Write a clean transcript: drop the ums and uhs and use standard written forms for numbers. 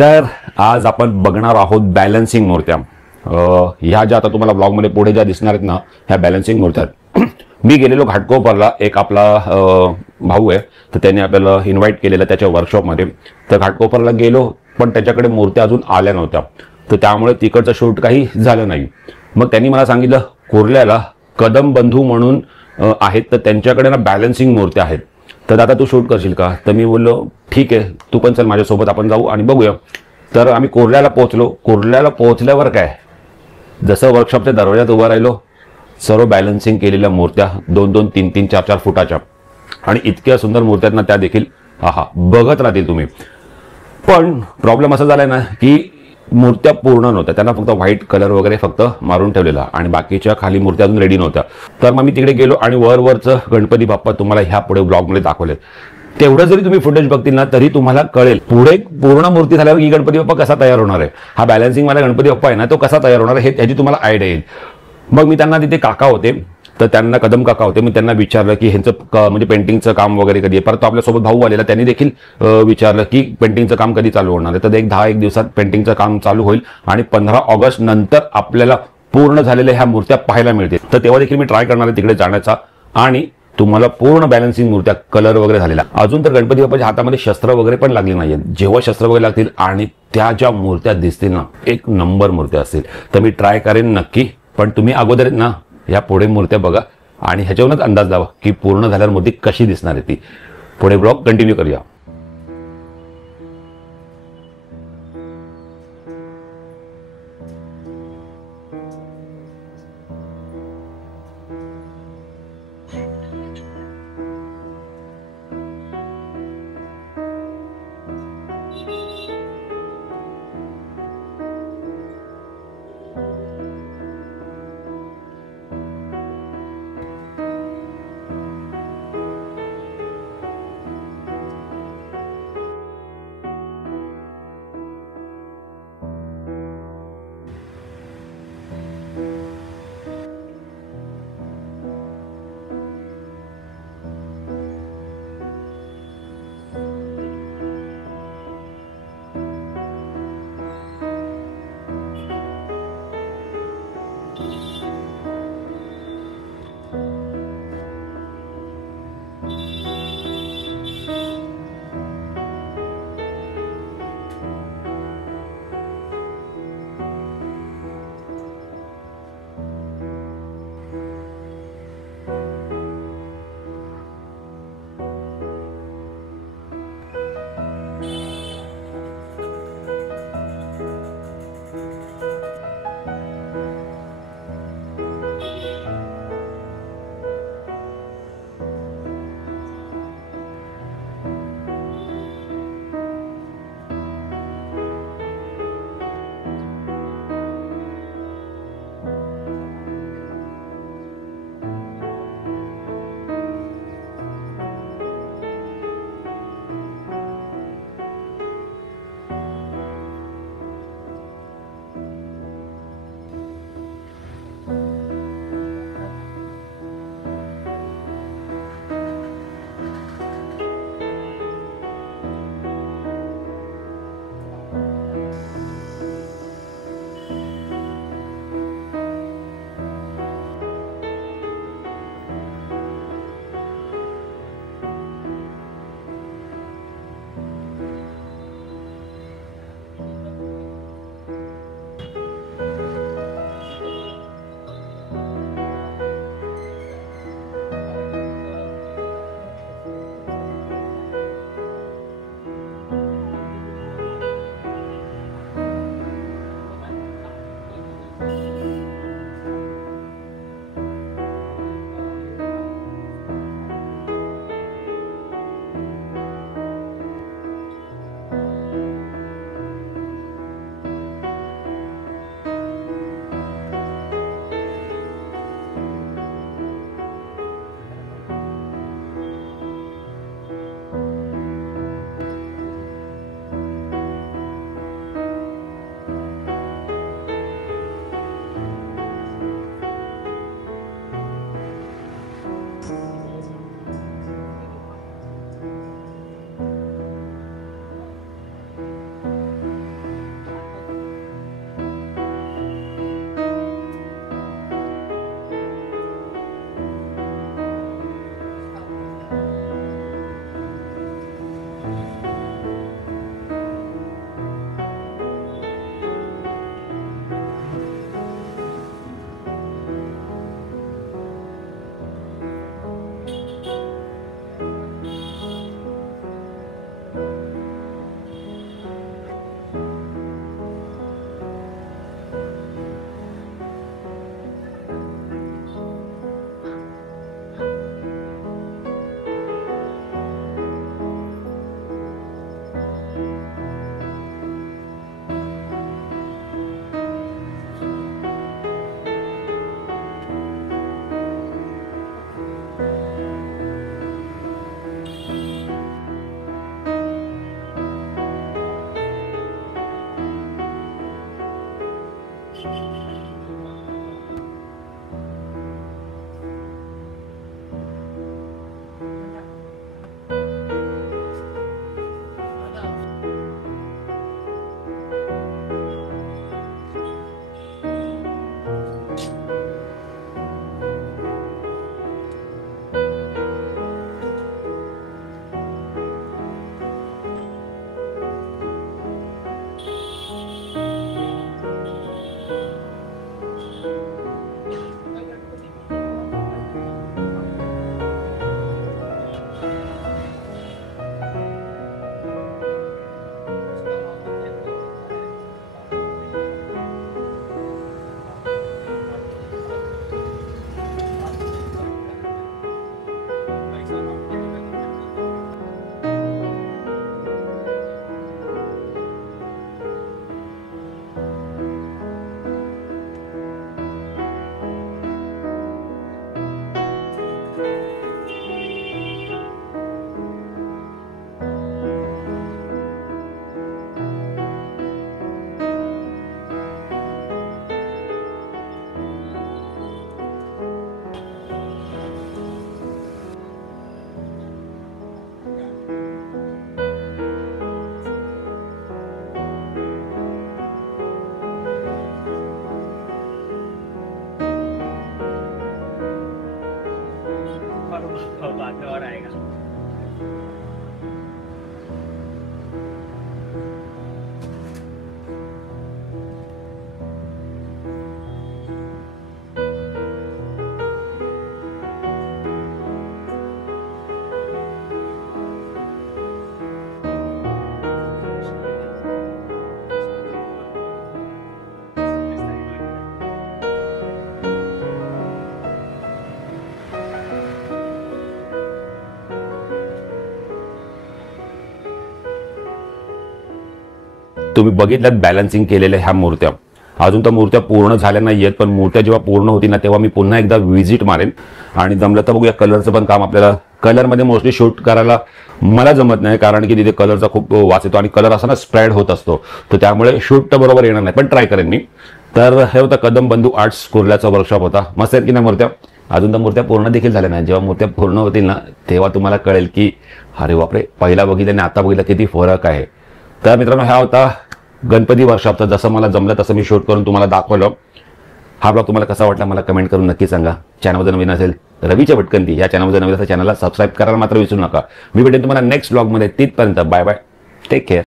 तर आज आपण बघणार आहोत बॅलन्सिंग मूर्त्या. ह्या ज्या आता तुम्हाला ब्लॉगमध्ये पुढे ज्या दिसणार आहेत ना, ह्या बॅलन्सिंग मूर्त्या आहेत. मी गेलेलो घाटकोपरला, एक आपला भाऊ आहे, तर त्याने आपल्याला इन्व्हाइट केलेलं त्याच्या वर्कशॉपमध्ये. तर घाटकोपरला गेलो, पण त्याच्याकडे मूर्त्या अजून आल्या नव्हत्या, तर त्यामुळे तिकडचं शूट काही झालं नाही. मग त्यांनी मला सांगितलं कुर्ल्याला कदम बंधू म्हणून आहेत, तर त्यांच्याकडे ना बॅलन्सिंग मूर्त्या आहेत, तर आता तू शूट करशील का? तर मी बोललो ठीक आहे, तू पण चल माझ्यासोबत, आपण जाऊ आणि बघूया. तर आम्ही कुर्ल्याला पोहोचलो. कुर्ल्याला पोहोचल्यावर काय, जसं वर्कशॉपच्या दरवाजात उभा राहिलो, सर्व बॅलन्सिंग केलेल्या मूर्त्या 2-2, 3-3, 4-4 फुटाच्या, आणि इतक्या सुंदर मूर्त्या ना त्या देखील. आहा, बघत राहतील तुम्ही. पण प्रॉब्लेम असा झालाय ना की मूर्त्या पूर्ण नव्हत्या, त्यांना फक्त व्हाईट कलर वगैरे फक्त मारून ठेवलेला, आणि बाकीच्या खाली मूर्त्या अजून रेडी नव्हत्या. तर मग मी तिकडे गेलो आणि वरवरचं गणपती बाप्पा तुम्हाला ह्या पुढे ब्लॉगमध्ये दाखवले. तेवढं जरी तुम्ही फुटेज बघतील ना, तरी तुम्हाला कळेल पुढे पूर्ण मूर्ती झाल्यावर की गणपती बाप्पा कसा तयार होणार आहे, हा बॅलन्सिंग वाला गणपती बाप्पा आहे ना, तो कसा तयार होणार आहे ह्याची तुम्हाला आयडिया येईल. मग मी त्यांना, तिथे काका होते, तर त्यांना कदम काका होते, मी त्यांना विचारलं की ह्यांचं म्हणजे पेंटिंगचं काम वगैरे कधी आहे. परत आपल्यासोबत भाऊ आलेला, त्यांनी देखील विचारलं की पेंटिंगचं काम कधी चालू होणार आहे. तर एक 10-1 दिवसात पेंटिंगचं काम चालू होईल आणि 15 ऑगस्ट नंतर आपल्याला पूर्ण झालेल्या ह्या मूर्त्या पाहायला मिळतील. तर तेव्हा देखील मी ट्राय करणार आहे तिकडे जाण्याचा, आणि तुम्हाला पूर्ण बॅलन्सिंग मूर्त्या कलर वगैरे झालेला. अजून तर गणपती बाप्पाच्या हातामध्ये शस्त्र वगैरे पण लागली नाहीये. जेव्हा शस्त्र वगैरे लागतील आणि त्या ज्या मूर्त्या दिसतील ना, एक नंबर मूर्त्या असतील, तर मी ट्राय करेन नक्की. पण तुम्ही अगोदर ना या पुढे मूर्त्या बघा आणि ह्याच्यावरूनच अंदाज लावा की पूर्ण झाल्यावर मूर्ती कशी दिसणार आहे ती. पुढे ब्लॉग कंटिन्यू करूया. तुम्ही बघितल्यात बॅलन्सिंग केलेल्या ह्या मूर्त्या. अजून तर मूर्त्या पूर्ण झाल्या नाही आहेत, पण मूर्त्या जेव्हा पूर्ण होती ना तेव्हा मी पुन्हा एकदा व्हिजिट मारेन आणि जमलं तर बघूया. कलरचं पण काम आपल्याला कलरमध्ये मोस्टली शूट करायला मला जमत नाही, कारण की तिथे कलरचा खूप वास येतो आणि कलर असा ना स्प्रेड होत असतो, तर त्यामुळे शूट तर बरोबर येणार नाही, पण ट्राय करेन मी. तर हे होतं कदम बंधू आर्ट्स कुर्ल्याचा वर्कशॉप होता. मस्त आहेत की नाही मूर्त्या. अजून तर मूर्त्या पूर्ण देखील झाल्या नाही. जेव्हा मूर्त्या पूर्ण होतील ना तेव्हा तुम्हाला कळेल की अरे बापरे, पहिला बघितलं आणि आता बघितलं किती फरक आहे. तर मित्रांनो, हा होता गणपती वर्कशॉपचा. जसं मला जमलं तसं मी शूट करून तुम्हाला दाखवलं. हा ब्लॉग तुम्हाला कसा वाटला मला कमेंट करून नक्की सांगा. चॅनलमध्ये नवीन असेल रवीच्या भटकंती या चॅनलमध्ये नवीन असेल चॅनलला सबस्क्राईब करायला मात्र विसरू नका. मी भेटेन तुम्हाला नेक्स्ट ब्लॉगमध्ये. तिथपर्यंत बाय बाय, टेक केअर.